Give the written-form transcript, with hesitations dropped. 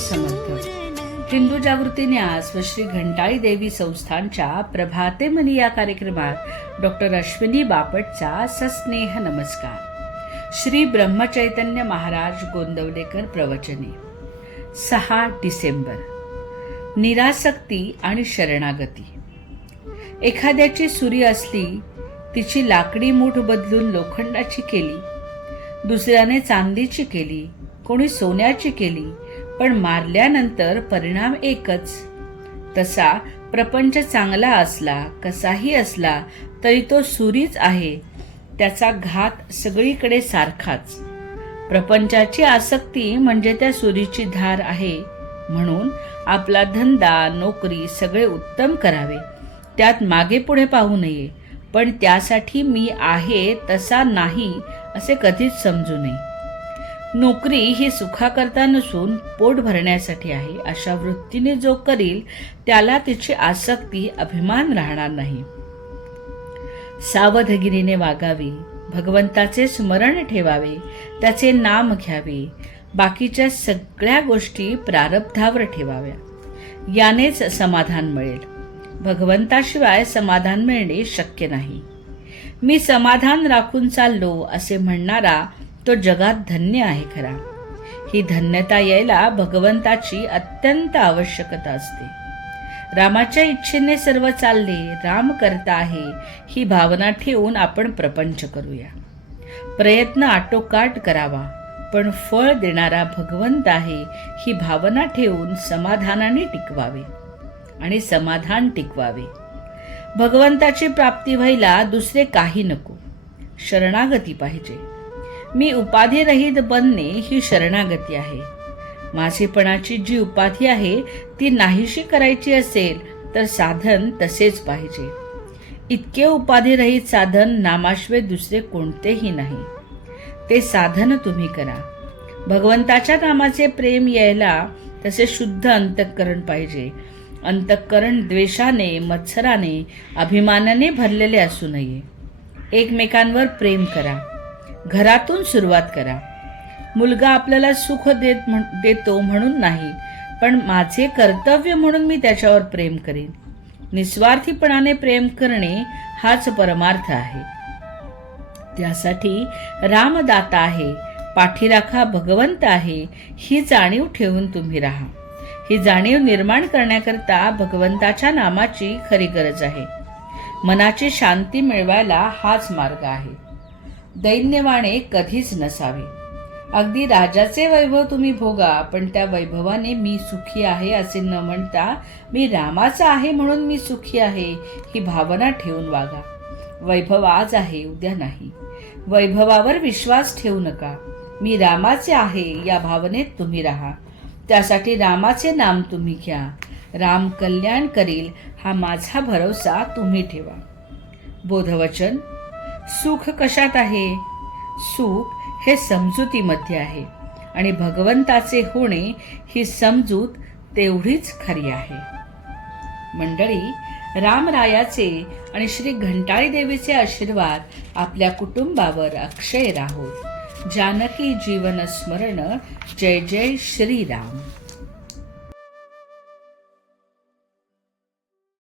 समर्थ. हिंदू जागृती न्यास व श्री घंटाळी देवी संस्थानच्या प्रभाते मनी या कार्यक्रमात डॉक्टर अश्विनी बापटचा सस्नेह नमस्कार. श्री ब्रह्मचैतन्य महाराज गोंदवलेकर प्रवचने. 6 डिसेंबर. निरासक्ती आणि शरणागती. एखाद्याची सुरी असली, तिची लाकडी मूठ बदलून लोखंडाची केली, दुसऱ्याने चांदीची केली, कोणी सोन्याची केली, पण मारल्यानंतर परिणाम एकच. तसा प्रपंच चांगला असला, कसाही असला, तरी तो सुरीच आहे. त्याचा घात सगळीकडे सारखाच. प्रपंचाची आसक्ती म्हणजे त्या सुरीची धार आहे. म्हणून आपला धंदा, नोकरी सगळे उत्तम करावे, त्यात मागे पुढे पाहू नये. पण त्यासाठी मी आहे तसा नाही असे कधीच समजू नये. नोकरी ही सुखाकरता नसून पोट भरण्यासाठी आहे, अशा वृत्तीने जो करील त्याला तिची आसक्ती अभिमान राहणार नाही. सावधगिरीने वागावे, भगवंताचे स्मरण ठेवावे, त्याचे नाम घ्यावे, बाकीच्या सगळ्या गोष्टी प्रारब्धावर ठेवाव्या. यानेच समाधान मिळेल. भगवंताशिवाय समाधान मिळणे शक्य नाही. मी समाधान राखून चाललो असे म्हणणारा तो जगात धन्य आहे खरा. ही धन्यता यायला भगवंताची अत्यंत आवश्यकता असते. रामाच्या इच्छेने सर्व चालले, राम करता आहे, ही भावना ठेवून आपण प्रपंच करूया. प्रयत्न आटोकाट करावा, पण फळ देणारा भगवंत आहे ही भावना ठेवून समाधानाने टिकवावे आणि समाधान टिकवावे. भगवंताची प्राप्ती व्हायला दुसरे काही नको, शरणागती पाहिजे. मी उपाधिरहित बनणे ही शरणागती आहे. माझेपणाची जी उपाधी आहे ती नाहीशी करायची असेल तर साधन तसेच पाहिजे. इतके उपाधिरहित साधन नामाशिवाय दुसरे कोणतेही नाही. ते साधन तुम्ही करा. भगवंताच्या नामाचे प्रेम यायला तसे शुद्ध अंतःकरण पाहिजे. अंतःकरण द्वेषाने, मत्सराने, अभिमानाने भरलेले असू नये. एकमेकांवर प्रेम करा. घरातून सुरुवात करा. मुलगा आपल्याला सुख देतो म्हणून नाही, पण माझे कर्तव्य म्हणून मी त्याच्यावर प्रेम करेन. निस्वार्थीपणाने प्रेम करणे हाच परमार्थ आहे. त्यासाठी रामदाता आहे, पाठीराखा भगवंत आहे, ही जाणीव ठेवून तुम्ही राहा. ही जाणीव निर्माण करण्याकरता भगवंताच्या नामाची खरी गरज आहे. मनाची शांती मिळवायला हाच मार्ग आहे. दैन्यवाने कधीच नसावे. अगदी राजाचे वैभव तुम्ही भोगा, पण त्या वैभवाने मी सुखी आहे असे न म्हणता मी रामाचा आहे म्हणून मी सुखी आहे ही भावना ठेवून वागा. वैभव आज आहे, उद्या नाही. वैभवावर विश्वास ठेवू नका. मी रामाचे आहे या भावनेत तुम्ही राहा. त्यासाठी रामाचे नाम तुम्ही घ्या. राम कल्याण करील हा माझा भरोसा तुम्ही ठेवा. बोधवचन. सुख कशात आहे? सुख हे समजुतीमध्ये आहे आणि भगवंताचे होणे ही समजूत तेवढीच खरी आहे. मंडळी, रामरायाचे आणि श्री घंटाळी देवीचे आशीर्वाद आपल्या कुटुंबावर अक्षय राहोत. जानकी जीवन स्मरण. जय जय श्रीराम.